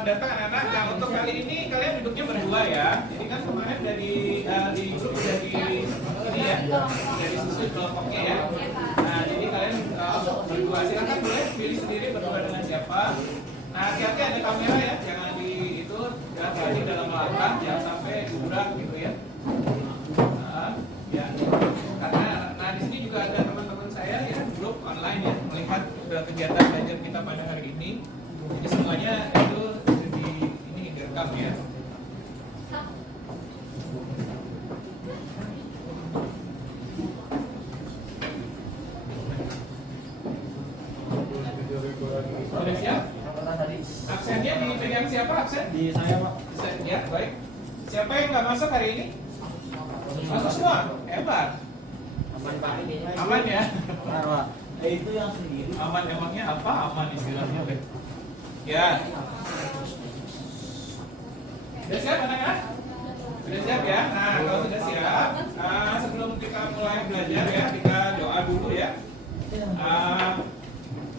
selamat datang anak-anak. Nah, untuk kali ini kalian duduknya berdua ya. Jadi kan kemarin udah di grup udah di ini ya, udah disusun kelompoknya ya. Nah, jadi kalian berdua silakan boleh pilih sendiri berdua dengan siapa. Nah, hati-hati ada kamera ya, jangan di itu, hati-hati dalam melangkah, jangan sampai guguran gitu ya. Ya, karena di sini juga ada teman-teman saya ya, grup online ya, melihat kegiatan belajar kita pada hari ini. Jadi semuanya itu ini direkam ya. Sudah siap? Absennya dipegang siapa absen? Di saya Pak. Ya, baik. Siapa yang nggak masuk hari ini? Masuk semua? Hebat. Aman Pak. Aman ya? Pak. Itu yang sendiri. Aman emangnya apa? Aman istilahnya, Beb. Ya. Sudah siap anak-anak? Sudah siap ya? Nah, kalau sudah siap, sebelum kita mulai belajar ya, kita doa dulu ya.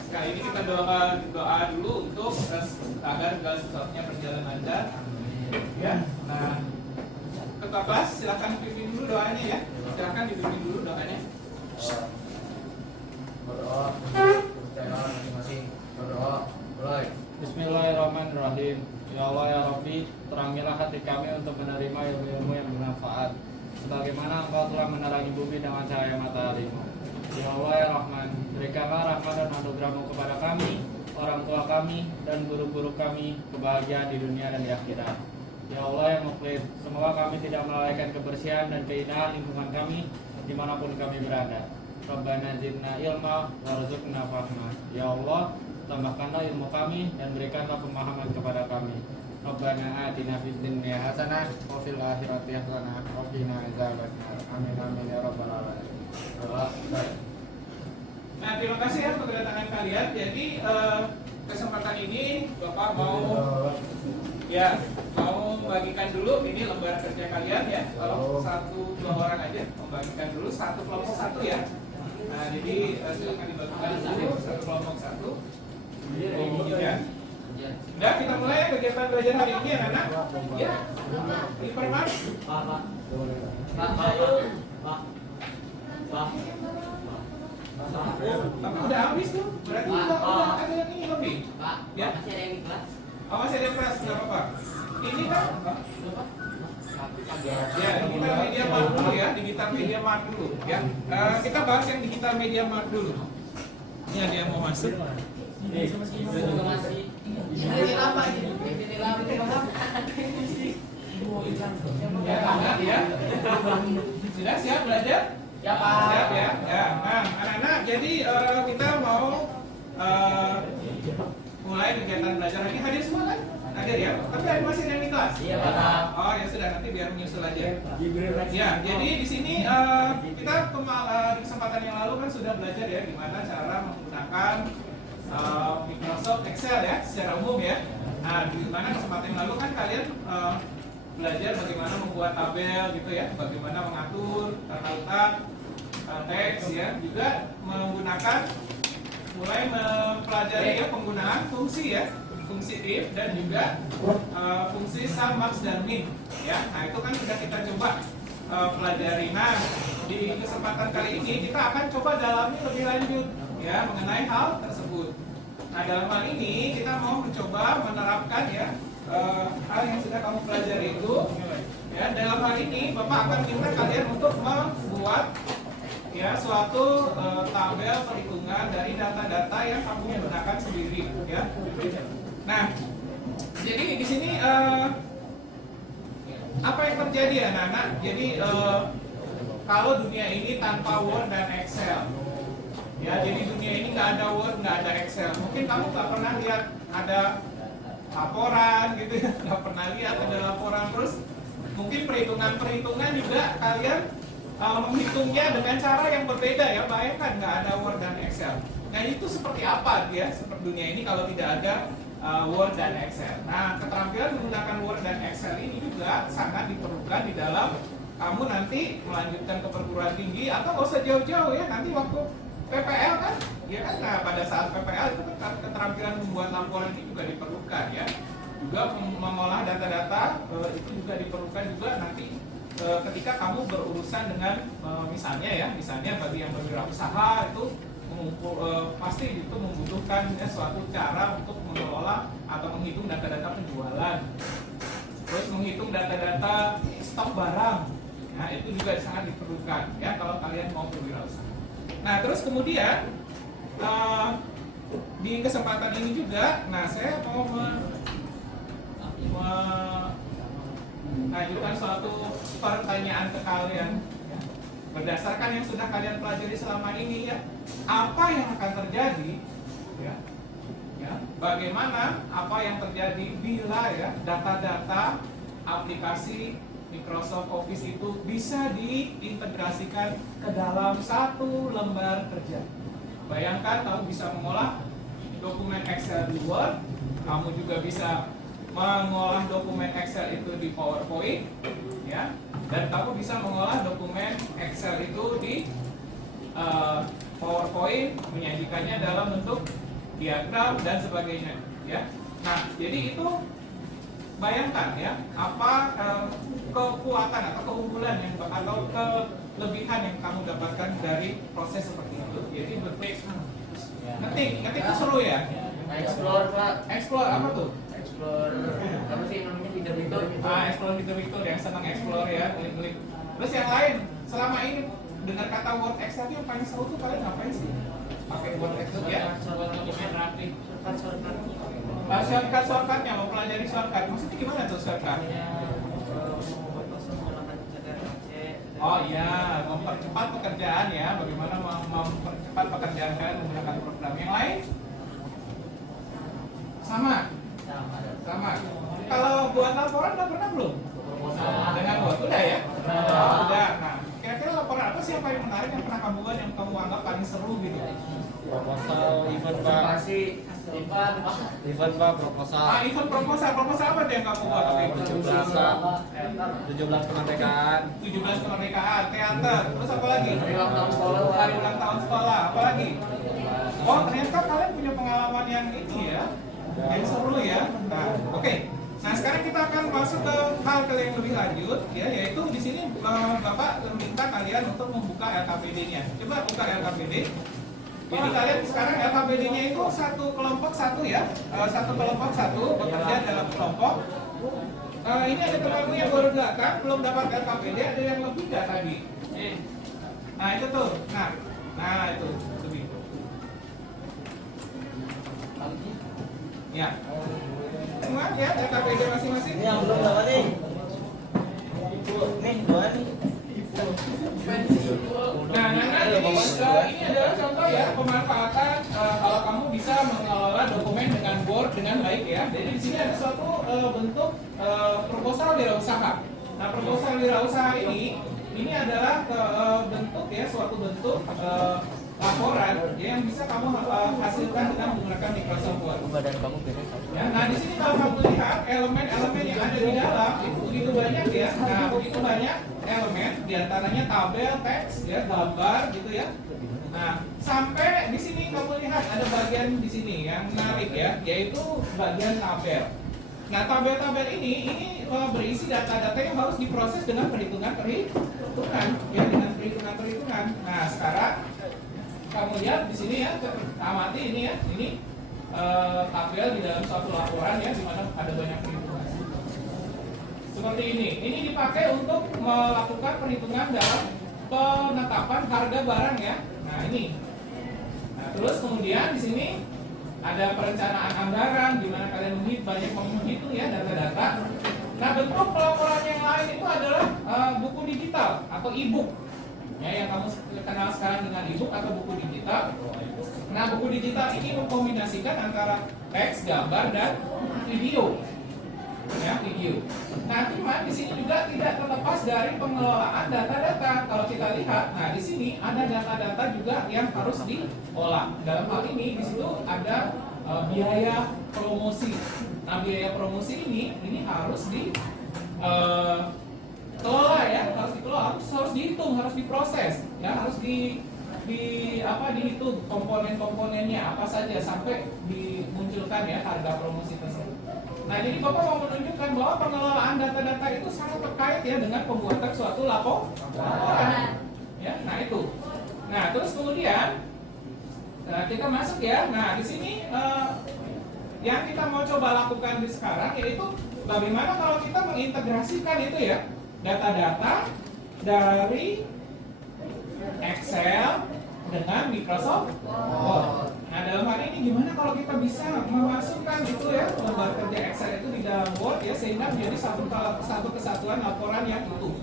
Sekali ini kita doa dulu untuk agar segala sesuatunya berjalan lancar. Ya. Nah, ketua kelas silakan pimpin dulu doanya ya. Silakan dipimpin dulu doanya. Berdoa. Masing-masing berdoa. Mulai. Bismillahirrahmanirrahim. Ya Allah ya Rabbi, terangilah hati kami untuk menerima ilmu-ilmu yang bermanfaat, sebagaimana Engkau telah menerangi bumi dengan cahaya matahari. Ya Allah ya Rahman, berikanlah rahmat dan anugerah-Mu kepada kami, orang tua kami, dan guru-guru kami kebahagiaan di dunia dan di akhirat. Ya Allah yang Mukhlis, semoga kami tidak melalaikan kebersihan dan keindahan lingkungan kami dimanapun kami berada. Rabbana zidna ilma warzuqna fahma. Ya Allah, tambahkanlah ilmu kami dan berikanlah pemahaman kepada kami. Rabbana atina fid dunya hasanah wa fil akhirati hasanah wa qina adzabannar. Amin amin ya rabbal alamin. Nah, terima kasih ya untuk kedatangan kalian. Jadi kesempatan ini Bapak mau membagikan dulu ini lembar kerja kalian ya. Kalau 1-2 orang aja membagikan dulu satu kelompok satu ya. Nah, jadi silakan dibagikan dulu satu kelompok satu. Ya. Udah, kita mulai ya kegiatan belajar hari ini anak-anak. Ya. Dipermak. Tapi udah habis tuh. Berarti udah ada yang ini lebih. Ya. Masih ada yang di kelas? Oh, masih ada kelas, nggak apa-apa. Ini kan? Ya, digital media mart dulu ya, digital media mart dulu. Ya, kita bahas yang digital media mart dulu. Ini ada yang mau masuk? Juga masih. Ini apa ini? Ini apa itu paham? Ya, anak ya. Sudah siap belajar? Ya Pak. Siap ya. Ya. Nah, anak-anak, jadi kita mau mulai kegiatan belajar ini. Hadir semua kan? Hadir ya. Tapi masih ada yang di kelas? Iya Pak. Oh ya sudah, nanti biar menyusul aja. Ya, jadi di sini kita di kesempatan yang lalu kan sudah belajar ya gimana cara menggunakan Microsoft Excel ya secara umum ya. Nah, di mana kesempatan yang lalu kan kalian belajar bagaimana membuat tabel gitu ya, bagaimana mengatur tata letak teks ya, juga menggunakan mulai mempelajari ya penggunaan fungsi ya, fungsi if dan juga fungsi sum, max dan min ya. Nah, itu kan sudah kita coba pelajari. Nah, di kesempatan kali ini kita akan coba dalami lebih lanjut ya mengenai hal tersebut. Nah, dalam hal ini kita mau mencoba menerapkan ya hal yang sudah kamu pelajari itu ya. Dalam hal ini Bapak akan minta kalian untuk membuat ya suatu tabel perhitungan dari data-data yang kamu gunakan sendiri ya. Nah, jadi di sini apa yang terjadi anak-anak? Jadi kalau dunia ini tanpa Word dan Excel ya, jadi dunia ini nggak ada Word, nggak ada Excel. Mungkin kamu nggak pernah lihat ada laporan gitu ya, nggak pernah lihat ada laporan. Terus mungkin perhitungan juga kalian menghitungnya dengan cara yang berbeda ya. Bayangkan nggak ada Word dan Excel. Nah, itu seperti apa ya seperti dunia ini kalau tidak ada Word dan Excel. Nah, keterampilan menggunakan Word dan Excel ini juga sangat diperlukan di dalam kamu nanti melanjutkan ke perguruan tinggi atau nggak usah jauh-jauh ya, nanti waktu PPL kan, ya kan. Nah, pada saat PPL itu keterampilan membuat laporan ini juga diperlukan ya. juga mengolah data-data itu juga diperlukan juga nanti ketika kamu berurusan dengan misalnya bagi yang berwirausaha itu pasti itu membutuhkan suatu cara untuk mengelola atau menghitung data-data penjualan, terus menghitung data-data stok barang. Nah, itu juga sangat diperlukan ya kalau kalian mau berwirausaha. Nah, terus kemudian di kesempatan ini juga, nah saya mau mengajukan suatu pertanyaan ke kalian ya. Berdasarkan yang sudah kalian pelajari selama ini ya, apa yang akan terjadi ya, bagaimana apa yang terjadi bila ya data-data aplikasi Microsoft Office itu bisa diintegrasikan ke dalam satu lembar kerja. Bayangkan kamu bisa mengolah dokumen Excel di Word, kamu juga bisa mengolah dokumen Excel itu di PowerPoint, ya, dan kamu bisa mengolah dokumen Excel itu di PowerPoint, menyajikannya dalam bentuk diagram dan sebagainya, ya. Nah, jadi itu bayangkan ya apa kekuatan atau keunggulan yang atau kelebihan yang kamu dapatkan dari proses seperti itu. Jadi ngetik itu seru ya. Explore Pak. Explore apa tuh? Explore apa sih namanya, fitur-fitur gitu. Explore fitur-fitur, yang senang explore ya, klik-klik. Terus yang lain, selama ini dengar kata Word Excel yang paling seru tuh kalian ngapain sih? Pakai Word Excel ya? Shortcut-shortcutnya, mau pelajari shortcut. Maksudnya gimana tuh shortcut? Oh iya, mempercepat pekerjaan ya. Bagaimana mempercepat pekerjaan kalian menggunakan program yang lain? Sama. Kalau buat laporan udah pernah belum? Dengan Word udah ya? Udah. Nah, kira-kira laporan apa sih yang paling menarik yang pernah kamu buat yang kamu anggap paling seru gitu? Proposal, event Pak. Event Pak, proposal. Event proposal apa tuh yang kamu buat waktu itu? 17 kemerdekaan. 17 kemerdekaan, teater, terus apa lagi? Hari ulang tahun sekolah, apa lagi? Oh, ternyata kalian punya pengalaman yang ini ya, yang seru ya. Nah, oke. Nah, sekarang kita akan masuk ke hal yang lebih lanjut ya, yaitu di sini Bapak meminta kalian untuk membuka LKPD-nya. Coba buka LKPD. Jadi kalian sekarang LKPD-nya itu satu kelompok satu ya, satu kelompok satu bekerja dalam kelompok. Ini ada temanku yang baru datang, belum dapat LKPD, ada yang lebih nggak tadi? Nah itu tuh, nah itu lebih. Ya, semua ya LKPD masing-masing. Ini yang belum dapat nih. Nih, dua nih. Nah, jadi ini adalah contoh ya pemanfaatan kalau kamu bisa mengelola dokumen dengan Word dengan baik ya. Jadi di sini ada suatu bentuk proposal wirausaha. Nah, proposal wirausaha ini adalah bentuk ya, suatu bentuk laporan ya, yang bisa kamu hasilkan dengan menggunakan Microsoft Word. Badan kamu beda. Ya, nah di sini kalau kamu lihat elemen-elemen yang ada di dalam itu begitu banyak ya. Nah, begitu banyak elemen, diantaranya tabel, teks, ya, gambar gitu ya. Nah, sampai di sini kamu lihat ada bagian di sini yang menarik ya, yaitu bagian tabel. Nah, tabel-tabel ini berisi data-data yang harus diproses dengan perhitungan ya, dengan perhitungan. Nah, sekarang kamu lihat di sini ya, amati ini ya, ini tabel di dalam suatu laporan ya, di mana ada banyak perhitungan. Seperti ini dipakai untuk melakukan perhitungan dalam penetapan harga barang ya. Nah ini. Nah, terus kemudian di sini ada perencanaan anggaran, di mana kalian menghitung ya data-data. Nah, bentuk pelaporan yang lain itu adalah buku digital atau e-book. Ya, yang kamu kenal sekarang dengan e-book atau buku digital. Nah, buku digital ini mengkombinasikan antara teks, gambar, dan video. Ya, video. Nah, cuma di sini juga tidak terlepas dari pengelolaan data-data. Kalau kita lihat, nah di sini ada data-data juga yang harus diolah. Dalam hal ini di situ ada biaya promosi. Nah, biaya promosi ini harus dikelola ya, harus dikelola, harus dihitung, harus diproses, ya, harus dihitung komponen-komponennya apa saja sampai dimunculkan ya harga promosi tersebut. Nah, jadi Bapak mau menunjukkan bahwa pengelolaan data-data itu sangat terkait ya dengan pembuatan suatu laporan. Ya, nah itu. Nah, terus kemudian kita masuk ya. Nah, di sini yang kita mau coba lakukan di sekarang yaitu bagaimana kalau kita mengintegrasikan itu ya data-data dari Excel dengan Microsoft Word. Nah, dalam hal ini gimana kalau kita bisa memasukkan itu ya lembar kerja Excel itu di dalam Word ya sehingga menjadi satu kesatuan laporan yang utuh.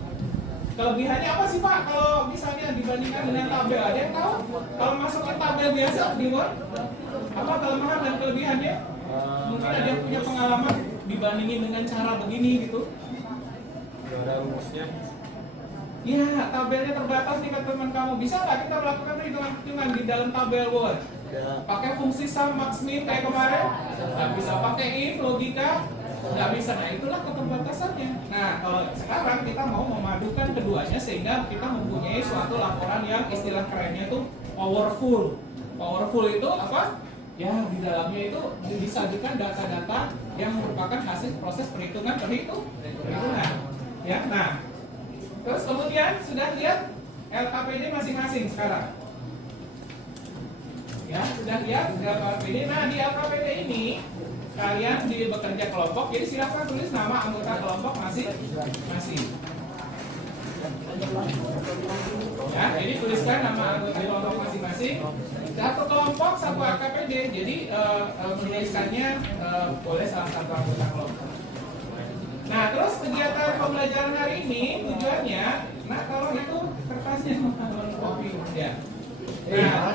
Kelebihannya apa sih Pak kalau misalnya dibandingkan dengan tabel? Ada yang tahu? Kalau masukkan tabel biasa di Word, apa kelemahan dan kelebihannya? Mungkin ada yang punya pengalaman dibandingin dengan cara begini gitu. Ada rumusnya. Ya, tabelnya terbatas nih kata teman kamu. Bisa nggak kita melakukan perhitungan di dalam tabel Word? Pakai fungsi sum, max, min kayak kemarin? Nggak bisa. Pakai if, logika? Nggak bisa. Nah, itulah keterbatasannya. Nah, kalau sekarang kita mau memadukan keduanya sehingga kita mempunyai suatu laporan yang istilah kerennya itu powerful. Powerful itu apa? Ya, di dalamnya itu disajikan data-data yang merupakan hasil proses perhitungan. Ya, nah. Terus kemudian sudah lihat LKPD masing-masing sekarang. Ya, sudah lihat LKPD. Nah, di LKPD ini kalian di bekerja kelompok, jadi silakan tulis nama anggota kelompok masing-masing. Ya, jadi tuliskan nama anggota kelompok masing-masing. Satu kelompok, satu LKPD. Jadi menuliskannya boleh salah satu anggota kelompok. Nah, terus kegiatan pembelajaran hari ini tujuannya, nah kalau itu kertasnya kopi ya. Nah,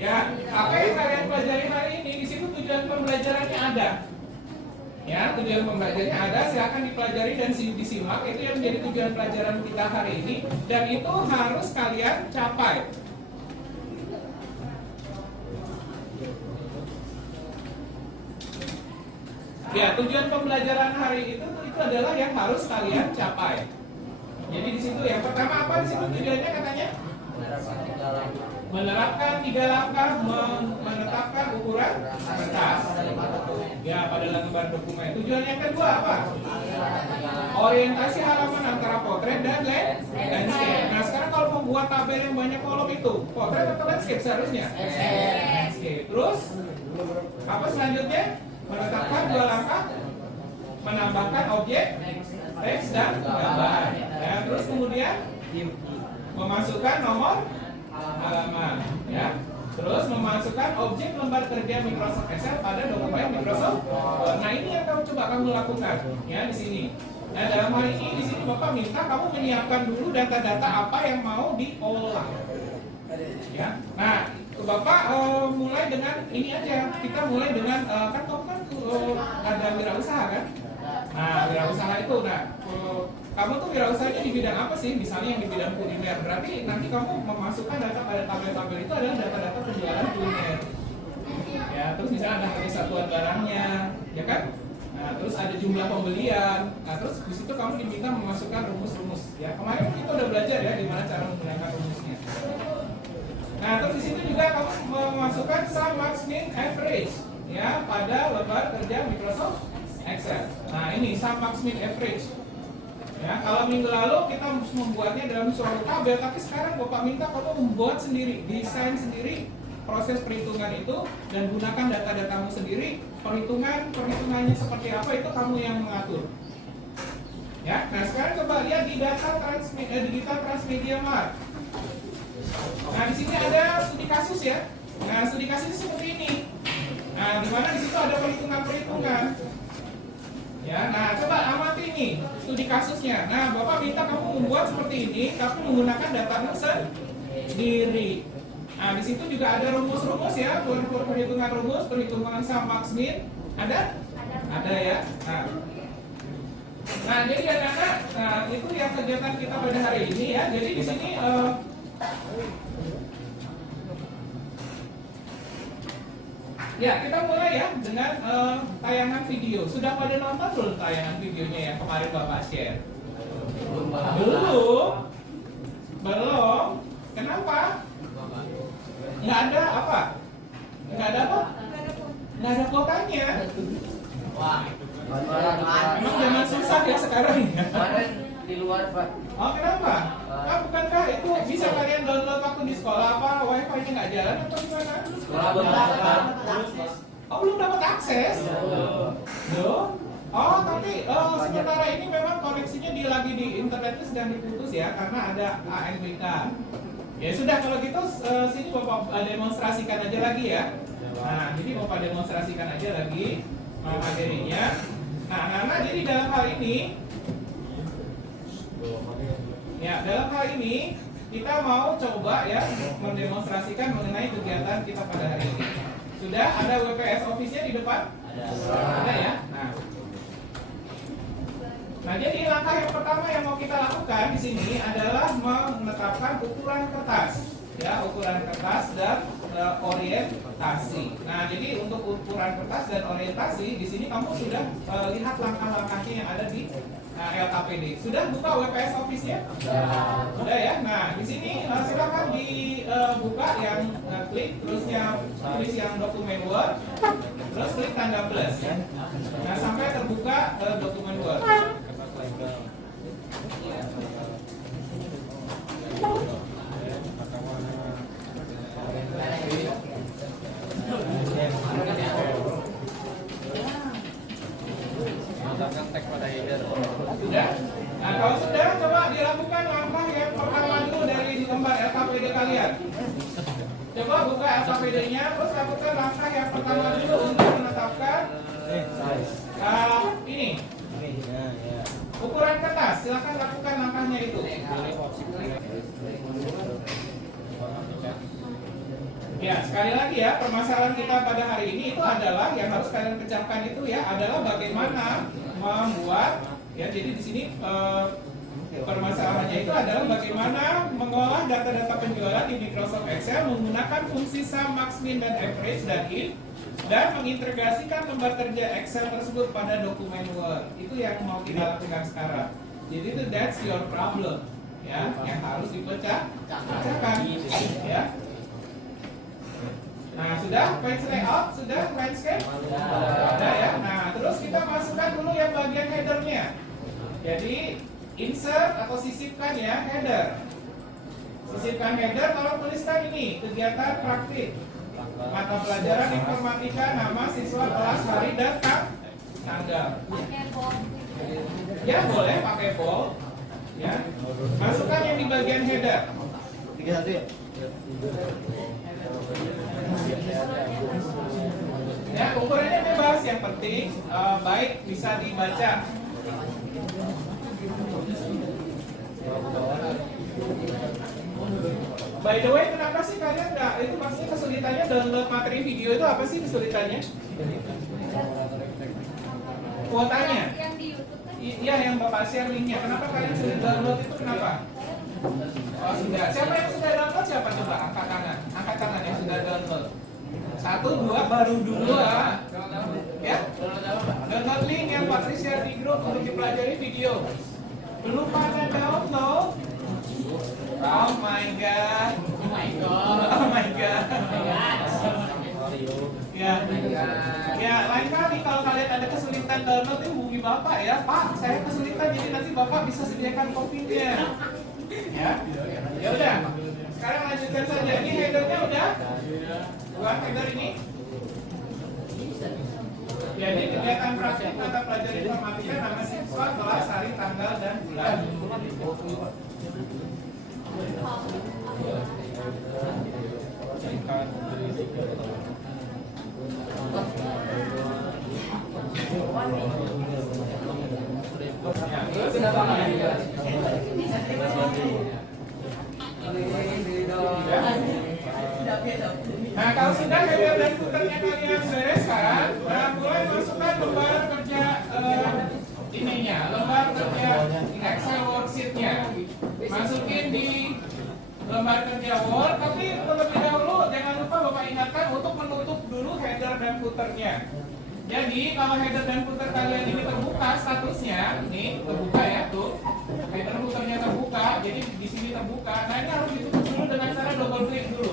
ya, apa yang kalian pelajari hari ini di situ tujuan pembelajarannya ada. Ya, tujuan pembelajarannya ada, silakan dipelajari dan disimak. Itu yang menjadi tujuan pelajaran kita hari ini dan itu harus kalian capai. Ya, tujuan pembelajaran hari itu adalah yang harus kalian capai. Jadi di situ yang pertama apa di situ tujuannya katanya? Menerapkan 3 langkah menetapkan ukuran kertas. Ya, pada lembar dokumen. Tujuan yang kedua apa? Orientasi halaman antara potret dan landscape. Nah, sekarang kalau membuat tabel yang banyak kolom itu, potret atau landscape seharusnya? Landscape. Terus apa selanjutnya? Menetapkan 2 langkah, menambahkan objek, teks dan gambar. Ya, terus kemudian memasukkan nomor halaman. Ya, terus memasukkan objek lembar kerja Microsoft Excel pada dokumen Microsoft. Nah, ini yang kamu lakukan. Ya, di sini. Nah, dalam hal ini di sini Bapak minta kamu menyiapkan dulu data-data apa yang mau diolah. Ya, nah. Bapak mulai dengan ini aja. Kita mulai dengan kan kamu kan ada wirausaha kan? Nah, wirausaha itu, kamu tuh wirausahanya di bidang apa sih? Misalnya yang di bidang kuliner. Berarti nanti kamu memasukkan data pada tabel-tabel itu adalah data-data penjualan kuliner. Ya, terus misalnya ada harga satuan barangnya, ya kan? Nah, terus ada jumlah pembelian. Nah, terus di situ kamu diminta memasukkan rumus-rumus. Ya, kemarin kita udah belajar ya gimana cara menggunakan rumusnya. Nah, terus di situ juga kamu memasukkan sum, max, min, average ya pada lembar kerja Microsoft Excel. Nah, ini sum, max, min, average. Ya, kalau minggu lalu kita membuatnya dalam suatu tabel, tapi sekarang Bapak minta kamu membuat sendiri, desain sendiri proses perhitungan itu dan gunakan data-datamu sendiri. Perhitungannya seperti apa itu kamu yang mengatur. Ya, nah sekarang coba lihat di digital transmedia mart. Nah, di sini ada studi kasus ya. Nah, studi kasus seperti ini. Nah, di mana di situ ada perhitungan. Ya, nah coba amati ini studi kasusnya. Nah, Bapak minta kamu membuat seperti ini, tapi menggunakan data sendiri. Nah, di situ juga ada rumus-rumus ya, perhitungan rumus, perhitungan sum, max, min. Ada? Ada ya. Nah, jadi anak-anak, nah itu yang kegiatan kita pada hari ini ya. Jadi di sini ya, kita mulai ya dengan tayangan video. Sudah pada nonton belum tayangan videonya yang kemarin Bapak share? Belum. Kenapa? Nggak ada apa? Nggak ada apa? nggak ada kuotanya. Wah. Emang zaman susah ya sekarang ya? Kemarin di luar Pak. Oh kenapa? Bukankah itu bisa kalian download waktu di sekolah apa wifi-nya nggak jalan atau gimana? Sekolah benar. Oh belum dapat akses? Loh? Oh tapi sementara ini memang koneksinya lagi di internetnya sedang diputus ya karena ada ANWK. Ya sudah kalau gitu sini Bapak demonstrasikan aja lagi ya. Nah jadi Bapak demonstrasikan aja lagi materinya. Nah karena jadi dalam hal ini ya, dalam hal ini kita mau coba ya mendemonstrasikan mengenai kegiatan kita pada hari ini. Sudah ada WPS Office-nya di depan? Ada ya. Nah, jadi langkah yang pertama yang mau kita lakukan di sini adalah menetapkan ukuran kertas, ya ukuran kertas dan orientasi. Nah, jadi untuk ukuran kertas dan orientasi di sini kamu sudah lihat langkah-langkahnya yang ada di LKPD. Sudah buka WPS Office-nya? Sudah ya. Nah, di sini silakan dibuka yang klik terusnya tulis yang dokumen Word, terus klik tanda plus. Nah, sampai terbuka dokumen Word. Sudah? Nah kalau sudah coba dilakukan langkah yang pertama dulu dari lembar LKPD kalian. Coba buka LKPD-nya terus lakukan langkah yang pertama dulu untuk menetapkan ini ukuran kertas. Silakan lakukan langkahnya itu. Ya, sekali lagi ya, permasalahan kita pada hari ini itu adalah yang harus kalian pecahkan itu ya adalah bagaimana membuat ya. Jadi di sini permasalahannya itu adalah bagaimana mengolah data-data penjualan di Microsoft Excel menggunakan fungsi sum, max, min, dan average dan if dan mengintegrasikan lembar kerja Excel tersebut pada dokumen Word. Itu yang mau kita lakukan sekarang. Jadi itu that's your problem ya, yang harus dipecahkan ya. Nah, sudah page layout, sudah landscape? Sudah ya. Nah, terus kita masukkan dulu yang bagian headernya. Jadi, insert atau sisipkan ya header. Sisipkan header, tolong tuliskan ini, kegiatan praktik. Mata pelajaran informatika, nama siswa, kelas, hari, dan tanggal. Ya, boleh pakai bold. Ya. Masukkan yang di bagian header. Ya, ukurannya bebas, yang penting baik bisa dibaca. By the way, kenapa sih kalian nggak itu maksudnya kesulitannya download materi video itu apa sih kesulitannya? Kuotanya? Yang di YouTube kan? Iya, yang Bapak share linknya. Kenapa kalian sudah download itu? Kenapa? Oh sudah. Siapa yang sudah download? Siapa coba? Angkat tangan. Angkat tangan yang sudah download. 1, 2, baru dulu lah. Ya? Download link yang Patri share di grup untuk dipelajari video. Belum pada download? Oh my god. Oh my god. Oh my god. Ya. Ya, lain kali kalau kalian ada kesulitan download itu hubungi Bapak ya. Pak, saya kesulitan jadi nanti Bapak bisa sediakan kopinya. Ya. Ya udah. Sekarang lanjutkan saja. Ini headernya udah? Buat header ini. Jadi kegiatan praktik mata pelajaran informatika nama siswa, kelas, hari, tanggal, dan bulan. Ya, terus nah kalau sudah header dan footernya kalian bereskan, nah mulai masukkan lembar kerja ininya, lembar kerja Excel worksheetnya. Masukin di lembar kerja Word, tapi terlebih dahulu jangan lupa Bapak ingatkan untuk menutup dulu header dan footernya. Jadi kalau header dan footer kalian ini terbuka statusnya, ini terbuka ya tuh, header footernya terbuka, jadi di sini terbuka. Nah ini harus ditutup dulu dengan cara double klik dulu.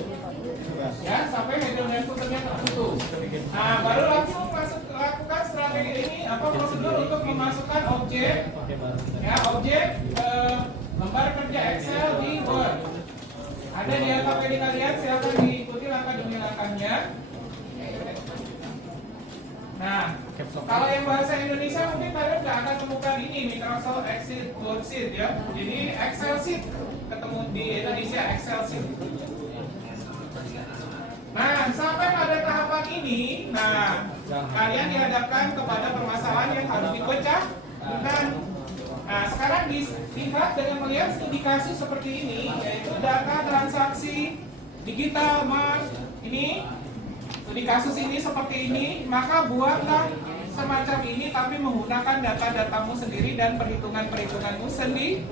Ya, sampai handle dan footernya tertutup. Nah, baru langsung lakukan strategi ini prosedur untuk memasukkan objek ya objek ke lembar kerja Excel di Word. Ada di KPD kalian, silakan diikuti langkah demi langkahnya. Nah, kalau yang bahasa Indonesia mungkin kalian nggak akan temukan ini Microsoft Excel Word Sheet ya. Jadi Excel Sheet ketemu di Indonesia Excel Sheet. Nah, sampai pada tahapan ini, nah kalian dihadapkan kepada permasalahan yang harus dipecah. Nah, sekarang dilihat dengan melihat studi kasus seperti ini, yaitu data transaksi digital ini. Studi kasus ini seperti ini, maka buatlah semacam ini tapi menggunakan data-datamu sendiri dan perhitungan-perhitunganmu sendiri.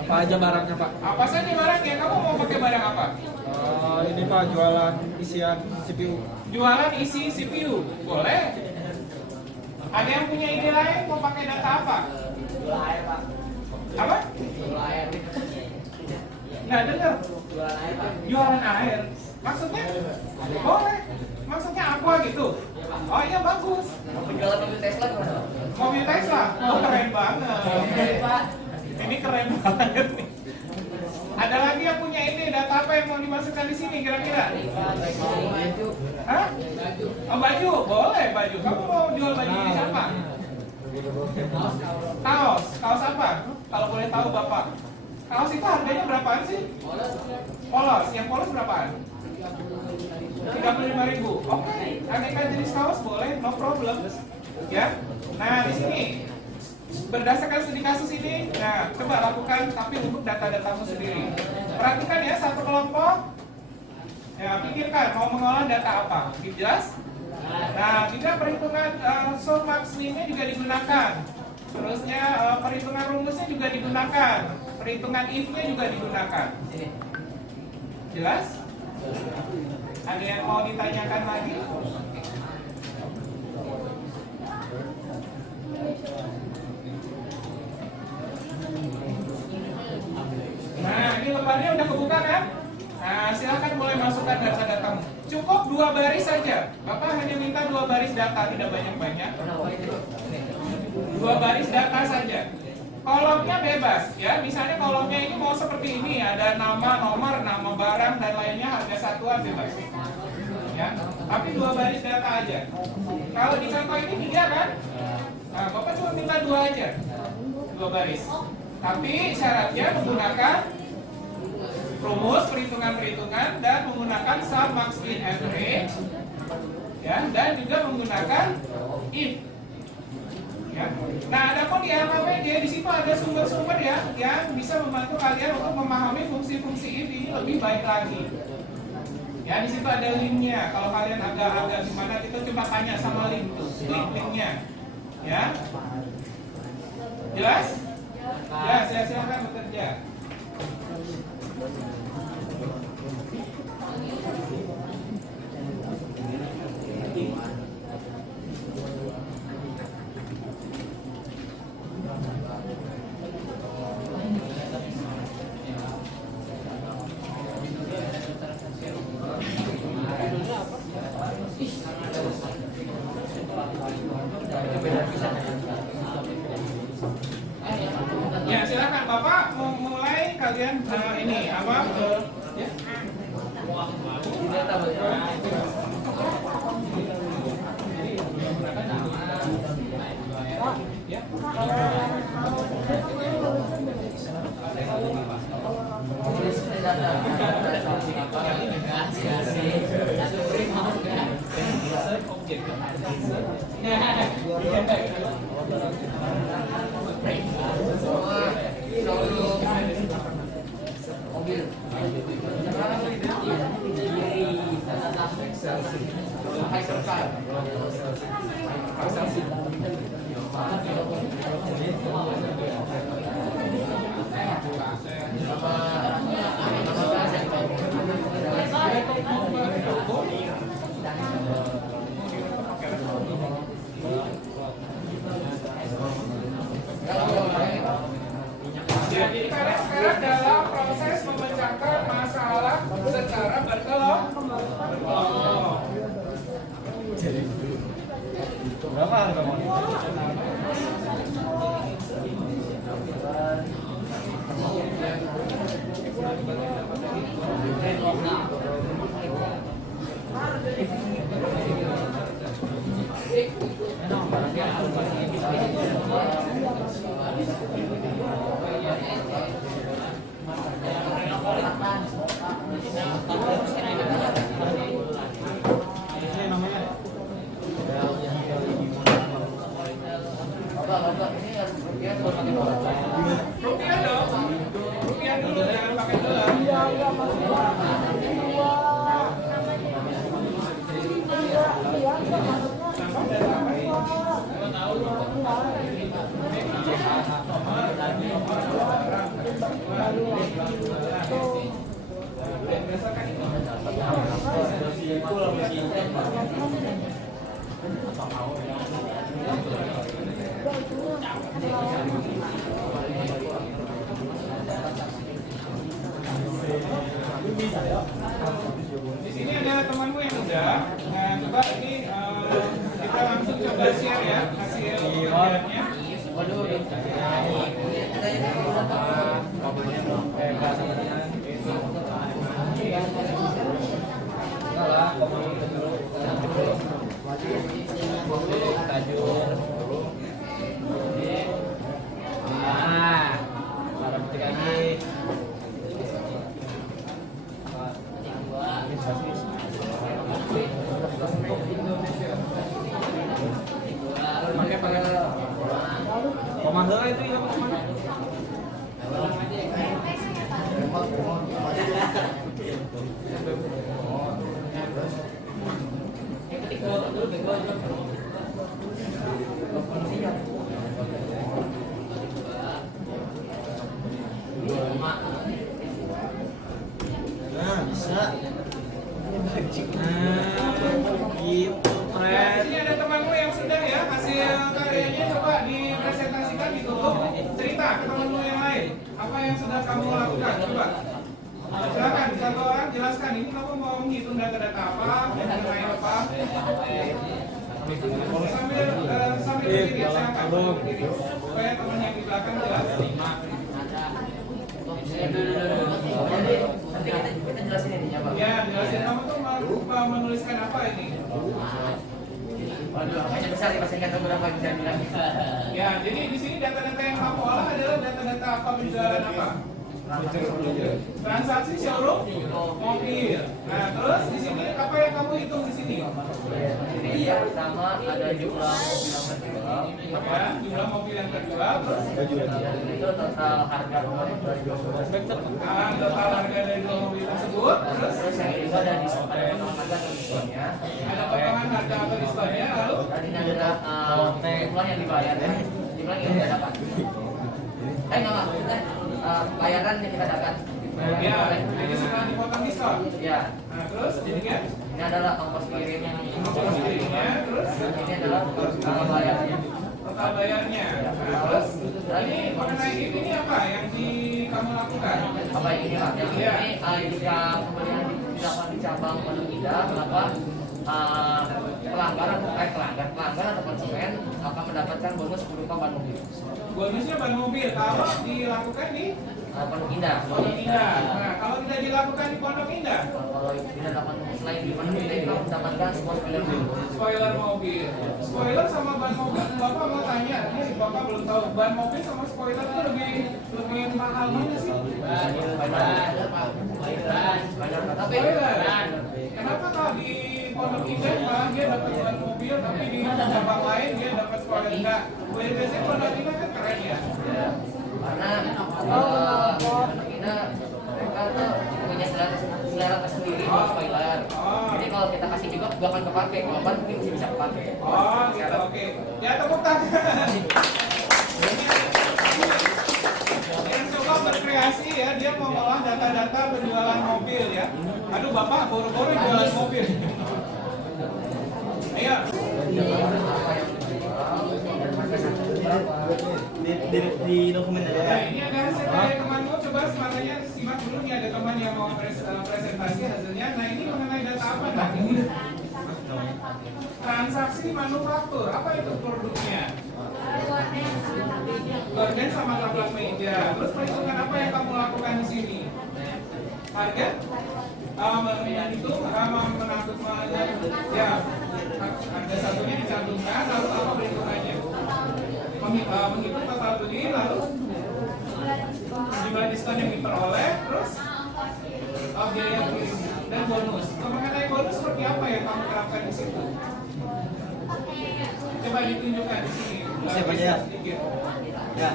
Apa aja barangnya Pak? Apa saja barangnya? Kamu mau pakai barang apa? Ini Pak, jualan isian CPU. Jualan isi CPU, boleh. Ada yang punya ide lain mau pakai data apa? Jual air, Pak. Apa? Jual air. Nggak dengar. Jualan air, Pak. Jualan air. Maksudnya? Boleh. Maksudnya apa gitu? Oh iya bagus. Penjualan mobil Tesla gimana, Pak? Mobil Tesla. Oh keren banget. Oke, Pak. Ini keren banget nih. Ada lagi yang punya ide data apa yang mau dimasukkan di sini kira-kira? Baju. Hah? Oh, baju, boleh baju. Kamu mau jual baju ini siapa? Kaos, kaos apa? Kalau boleh tahu Bapak. Kaos itu harganya berapaan sih? Polos, yang polos berapaan? 35.000. Oke, aneka jenis kaos boleh, no problem. Ya. Nah, di sini berdasarkan studi kasus ini, nah coba lakukan tapi untuk data-datamu sendiri. Perhatikan ya satu kelompok. Ya, pikirkan mau mengolah data apa. Jelas? Nah, juga perhitungan sum max min-nya juga digunakan. Terusnya perhitungan rumusnya juga digunakan. Perhitungan if-nya juga digunakan. Jelas? Ada yang mau ditanyakan lagi? Nah, ini lembarnya udah kebuka kan? Nah, silakan mulai masukkan data-datamu. Cukup 2 baris saja. Bapak hanya minta 2 baris data, tidak banyak-banyak. 2 baris data saja. Kolomnya bebas, ya. Misalnya kolomnya ini mau seperti ini, ada nama, nomor, nama barang dan lainnya, harga satuan bebas. Ya, tapi 2 baris data aja. Kalau di contoh ini 3 kan? Nah, Bapak cuma minta 2 aja. 2 baris. Tapi syaratnya menggunakan rumus perhitungan-perhitungan dan menggunakan sum max min average, ya, dan juga menggunakan if. Ya. Nah, adapun di LKPD di situ ada sumber-sumber ya yang bisa membantu kalian untuk memahami fungsi-fungsi if ini lebih baik lagi. Ya, di situ ada linknya. Kalau kalian agak-agak gimana, kita coba tanya sama link tuh, linknya. Ya, jelas? Ya, saya silakan bekerja. Ya, silakan Bapak mau mulai kalian ini apa ya? Data, Pak. Ya. Jadi kalian sekarang dalam proses memecahkan masalah secara berkelompok. Berapa harga mobil? Rupiah dong. Rupiah dulu, jangan pakai dolar. Di sini ada temanmu yang udah. Nah, coba ini kita langsung coba share ya hasil penjualannya. Pemahal itu ya Pak. Nah, bisa. Gitu, Nah, di sini ada temanmu yang sudah ya hasil karyanya, coba dipresentasikan, ditutup, cerita ke temanmu yang lain apa yang sudah kamu lakukan. Coba silakan satu orang jelaskan, ini kamu mau menghitung data-data apa, mengenai apa. Sambil berdiri, silakan berdiri supaya teman yang di belakang jelas. Nanti kita jelasin ini ya Pak. Ya, jelasin kamu tuh mau menuliskan apa ini. Waduh, hanya bisa sih masih nggak tahu berapa bisa bilang. Ya, jadi di sini data-data yang kamu olah adalah data-data apa, penjualan apa? Transaksi showroom mobil. Nah, terus di sini apa yang kamu hitung di sini? Jadi yang pertama ada jumlah mobil yang terjual. Ya, jumlah mobil yang terjual, terus Itu total harga mobil total harga dari dua mobil tersebut, terus Terus yang kedua ada diskon, ada potongan harga atau diskonnya. ada potongan harga atau diskonnya, lalu Tadi ada jumlah yang dibayar, jumlah yang kita dapat. Enggak, bayaran yang kita dapat. ya, jadi setelah dipotong diskon. Ya, Nah, terus ini ya, ini adalah ongkos kirim yang ongkos kirimnya, terus ini adalah total bayarnya. total bayarnya. Nah, terus ini mengenai ini apa yang kamu lakukan? Apa ini Pak? Yang ini jika kemudian dilakukan di cabang Pondok Indah, maka pelanggan atau konsumen akan mendapatkan bonus berupa ban mobil. Bonusnya ban mobil kalau dilakukan di Pondok Indah. Pondok Indah. Nah, kalau tidak dilakukan di Pondok Indah, Kalau tidak dapat selain di Pondok Indah kita mendapatkan spoiler mobil. spoiler mobil. Spoiler sama ban mobil, Bapak mau tanya, ini Bapak belum tahu ban mobil sama spoiler itu lebih mahal mana sih? Tapi Kenapa kalau di Pondok Indah malah dia dapat ban mobil, tapi di cabang lain dia dapat spoiler? Enggak. Biasanya Pondok Indah kan keren ya. karena Pondok Indah mereka tuh punya selera tersendiri untuk spoiler. Jadi kalau kita kasih juga gak akan kepake, kalau ban mungkin bisa kepake. Oh, gitu, oke. Ya, tepuk tangan. Yang coba berkreasi ya, dia mau ngolah data-data penjualan mobil ya. Aduh, Bapak buru-buru jualan mobil. Ayo. Di dokumen ada Nah, kan? ini ada hasil karya temanmu, coba semuanya simak dulu nih, ada teman yang mau presentasi hasilnya. Nah, ini mengenai data apa tadi? Transaksi manufaktur. Apa itu produknya? Gorden sama lapak meja. Terus perhitungan apa yang kamu lakukan di sini? Target? Menghitung, menakut ya. Ada satunya dicantumkan, lalu apa perhitungannya? Menghitung total beli, lalu jumlah diskon yang diperoleh, terus biaya beli dan bonus. Mengenai bonus seperti apa yang kamu terapkan di situ? Coba ditunjukkan di sini. Siapa ya? Ya.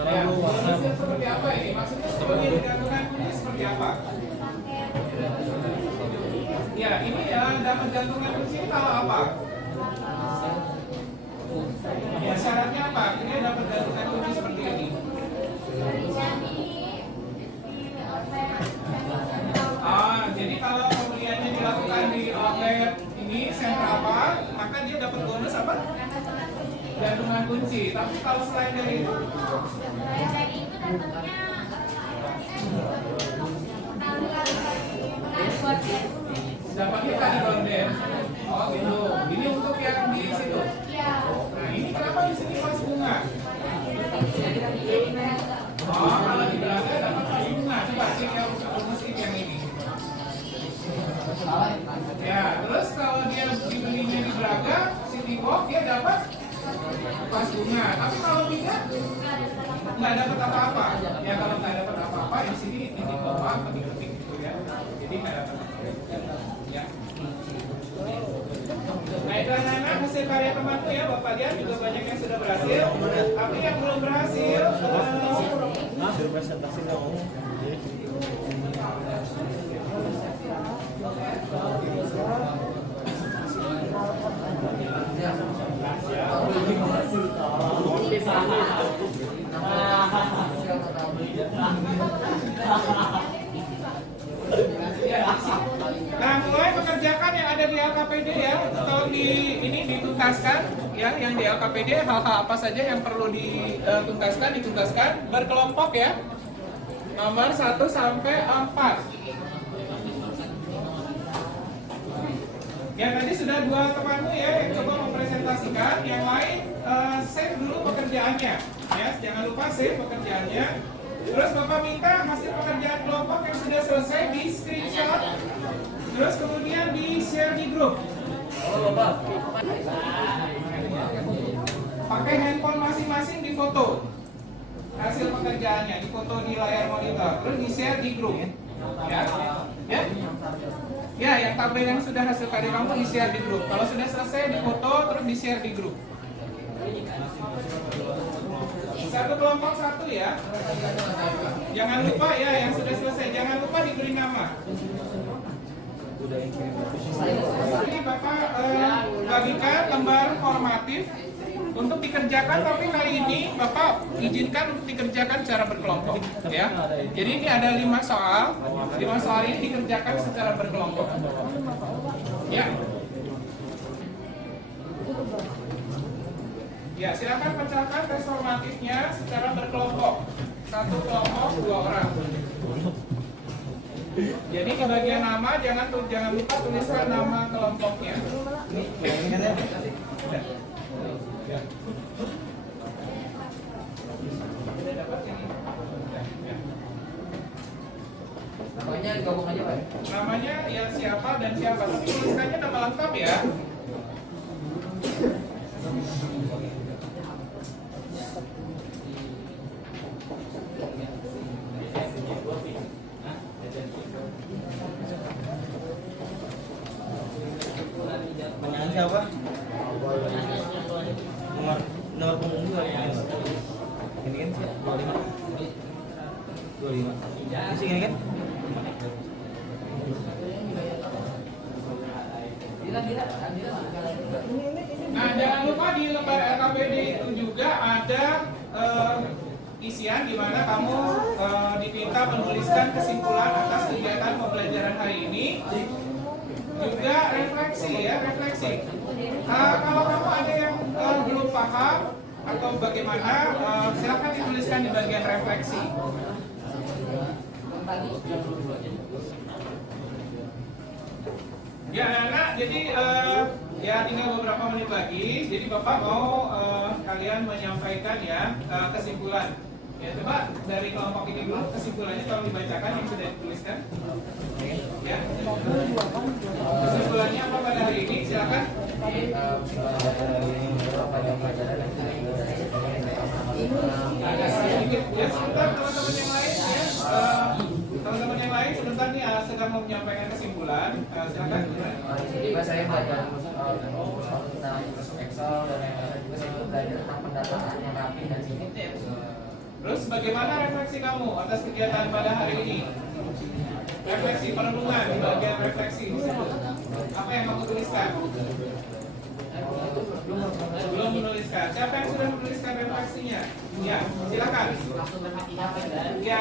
Ya, bonusnya seperti apa ini? Maksudnya sebagai digantungkan kunci seperti apa? Ya, ini ya dapat gantungan kunci kalau apa? Ya, syaratnya apa? Ini dapat gantungan kunci seperti ini. Jadi kalau pembeliannya dilakukan di outlet ini Sentra apa, maka dia dapat bonus apa? Gantungan kunci. Tapi kalau selain dari itu, dapatnya tadi gorden. Oh gitu. Ini untuk yang di situ. Nah ini kenapa di sini pas bunga? Oh kalau di belakang dapat pas bunga. Coba cek yang bonus yang ini. Ya terus kalau dia dibelinya di Braga, City Box dia dapat pas bunga. Tapi kalau tidak, nggak dapat apa-apa. Ya kalau nggak dapat apa-apa di sini titik bawah ketik-ketik gitu ya. Jadi nggak dapat apa-apa. Ya. Nah itu anak-anak hasil karya temanku ya, Bapak lihat juga banyak yang sudah berhasil. Tapi yang belum berhasil, Suruh presentasi dong. Nah, mulai pekerjakan yang ada di LKPD ya, tolong ini dituntaskan ya, yang di LKPD hal-hal apa saja yang perlu dituntaskan berkelompok ya. Nomor 1 sampai 4. Ya tadi sudah 2 temanmu ya yang coba mempresentasikan, yang lain save dulu pekerjaannya ya, jangan lupa save pekerjaannya. Terus Bapak minta hasil pekerjaan kelompok yang sudah selesai di screenshot, terus kemudian di share di grup. Pakai handphone masing-masing di foto hasil pekerjaannya, di foto di layar monitor, terus di share di grup. Ya, yang tabel yang sudah hasil karya kamu di share di grup. Kalau sudah selesai di foto, terus di share di grup. Satu kelompok satu ya. Jangan lupa ya yang sudah selesai, jangan lupa diberi nama. Ini Bapak bagikan lembar formatif untuk dikerjakan, tapi kali ini Bapak izinkan untuk dikerjakan secara berkelompok ya. Jadi ini ada 5 soal. 5 soal ini dikerjakan secara berkelompok. Ya. Ya, silakan pecahkan tes formatifnya secara berkelompok. 1 kelompok 2 orang. Jadi di bagian nama jangan lupa tuliskan nama kelompoknya. Namanya digabung aja Pak. Namanya ya siapa dan siapa. Tapi tuliskannya nama lengkap ya. Menang siapa? Nomor punggung 25. Ini kan sih 25. Masih ini kan? Nah, jangan lupa di lembar LKPD itu juga ada isian di mana kamu diminta menuliskan kesimpulan atas kegiatan pembelajaran hari ini. Juga refleksi ya, refleksi. Kalau kamu ada yang belum paham atau bagaimana, silakan dituliskan di bagian refleksi. Ya anak-anak, jadi ya tinggal beberapa menit lagi. Jadi Bapak mau kalian menyampaikan ya kesimpulan. Ya coba dari kelompok ini dulu kesimpulannya tolong dibacakan yang sudah dituliskan. Ya. Kesimpulannya apa pada hari ini? Silakan. Ya sebentar teman-teman yang lain ya. Teman-teman yang lain sebentar nih sedang mau menyampaikan kesimpulan. Silakan. Jadi pas saya belajar tentang Excel dan lain-lain juga saya belajar tentang pendataan yang rapi dan singkat. Terus bagaimana refleksi kamu atas kegiatan pada hari ini? Refleksi perenungan di bagian refleksi di situ. Apa yang kamu tuliskan? Belum menuliskan. Siapa yang sudah menuliskan refleksinya? Ya, silakan. Ya,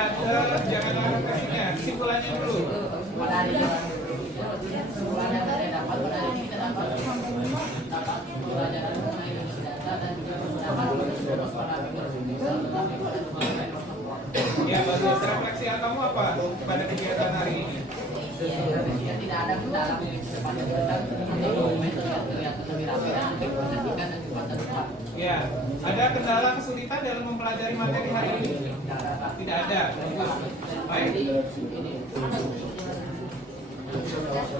jangan refleksinya. Kesimpulannya dulu. Pada hari ini, kesimpulannya saya dapat pada hari ini kita dapat pelajaran mengenai Indonesia data dan juga beberapa Ya, bagus. Refleksi kamu apa pada kegiatan hari ini? ya tidak ada kendala di depan kita untuk dokumen terlihat lebih rapi dan dipresentasikan dan cepat dan tepat. Ya, ada kendala kesulitan dalam mempelajari materi hari ini? Tidak ada. Baik.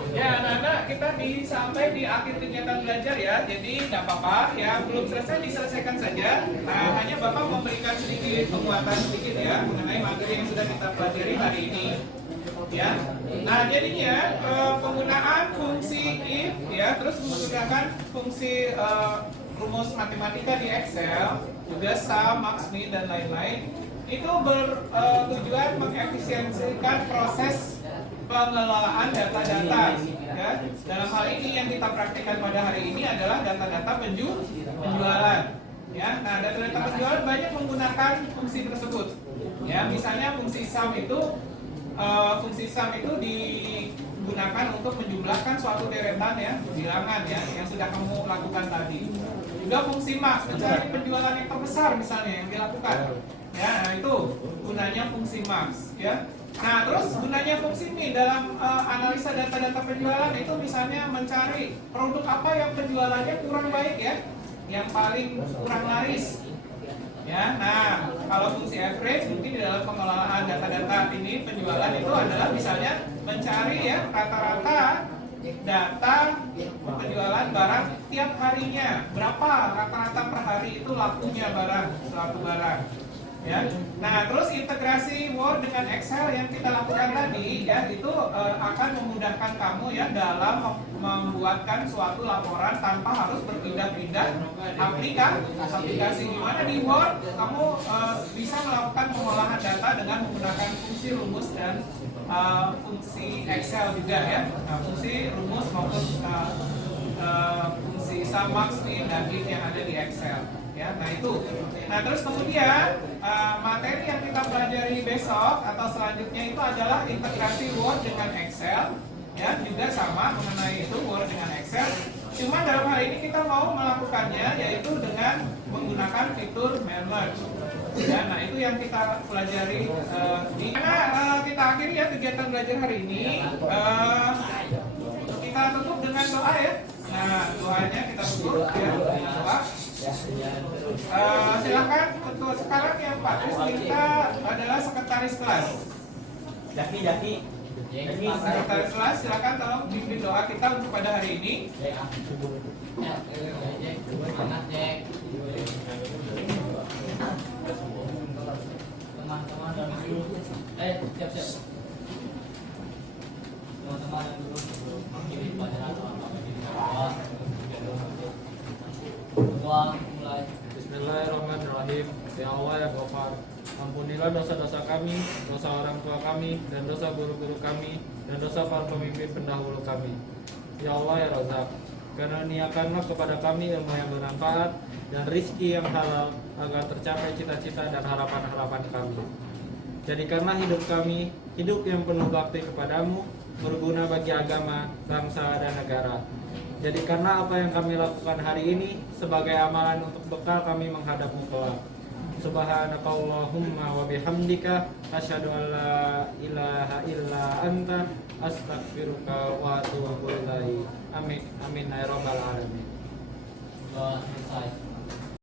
Ya anak-anak, kita sampai di akhir kegiatan belajar ya. Jadi nggak apa-apa ya, belum selesai diselesaikan saja. Nah, hanya Bapak memberikan sedikit penguatan sedikit ya mengenai materi yang sudah kita pelajari hari ini. Ya. Nah, jadinya penggunaan fungsi if ya, terus menggunakan fungsi rumus matematika di Excel, juga sum, max, min dan lain-lain. Itu bertujuan mengefisiensikan proses pengelolaan data-data ya. Dalam hal ini yang kita praktikkan pada hari ini adalah data-data penjualan ya. Nah, data-data penjualan banyak menggunakan fungsi tersebut ya. Misalnya fungsi sum itu digunakan untuk menjumlahkan suatu deretan ya, bilangan ya, yang sudah kamu lakukan tadi. Juga fungsi max, mencari penjualan yang terbesar misalnya yang dilakukan ya. Nah, itu gunanya fungsi max ya. Nah, terus gunanya fungsi min dalam analisa data-data penjualan itu misalnya mencari produk apa yang penjualannya kurang baik ya, yang paling kurang laris. Ya, nah kalau fungsi average mungkin di dalam pengelolaan data-data ini penjualan itu adalah misalnya mencari ya rata-rata data penjualan barang tiap harinya, berapa rata-rata per hari itu lakunya suatu barang. Ya. Nah, terus integrasi Word dengan Excel yang kita lakukan tadi ya, itu akan memudahkan kamu ya dalam membuatkan suatu laporan tanpa harus berpindah-pindah aplikasi. Di mana di Word kamu bisa melakukan pengolahan data dengan menggunakan fungsi rumus dan fungsi Excel juga ya. Nah, fungsi rumus maupun fungsi sum, max, min dan if yang ada di Excel. Ya, nah itu. Nah terus kemudian materi yang kita pelajari besok atau selanjutnya itu adalah integrasi Word dengan Excel. Ya, juga sama mengenai itu Word dengan Excel. Cuma dalam hal ini kita mau melakukannya yaitu dengan menggunakan fitur merge. Ya, nah itu yang kita pelajari karena kita akhiri ya kegiatan belajar hari ini. Kita tutup dengan doa ya. Nah doanya kita tutup ya dengan doa. Silakan untuk sekarang yang Pak Tris kita adalah sekretaris kelas. Jaki. Sekretaris kelas, silakan tolong pimpin doa kita untuk pada hari ini. Teman-teman dan guru, siap. Teman-teman dan guru, mengirim pelajaran mulai. Bismillahirrahmanirrahim. Ya Allah ya Ghaffar, ampunilah dosa-dosa kami, dosa orang tua kami, dan dosa guru-guru kami, dan dosa para pemimpin pendahulu kami. Ya Allah ya Razak, karuniakanlah kepada kami ilmu yang bermanfaat dan rizki yang halal agar tercapai cita-cita dan harapan-harapan kami. Jadikanlah hidup kami hidup yang penuh bakti kepadamu, berguna bagi agama, bangsa, dan negara. Jadikanlah apa yang kami lakukan hari ini sebagai amalan untuk bekal kami menghadapmu kelak. Subhanakallahumma wa bihamdika asyhadu an la ilaha illa anta astaghfiruka wa atubu ilaik. Amin amin ya rabbal alamin.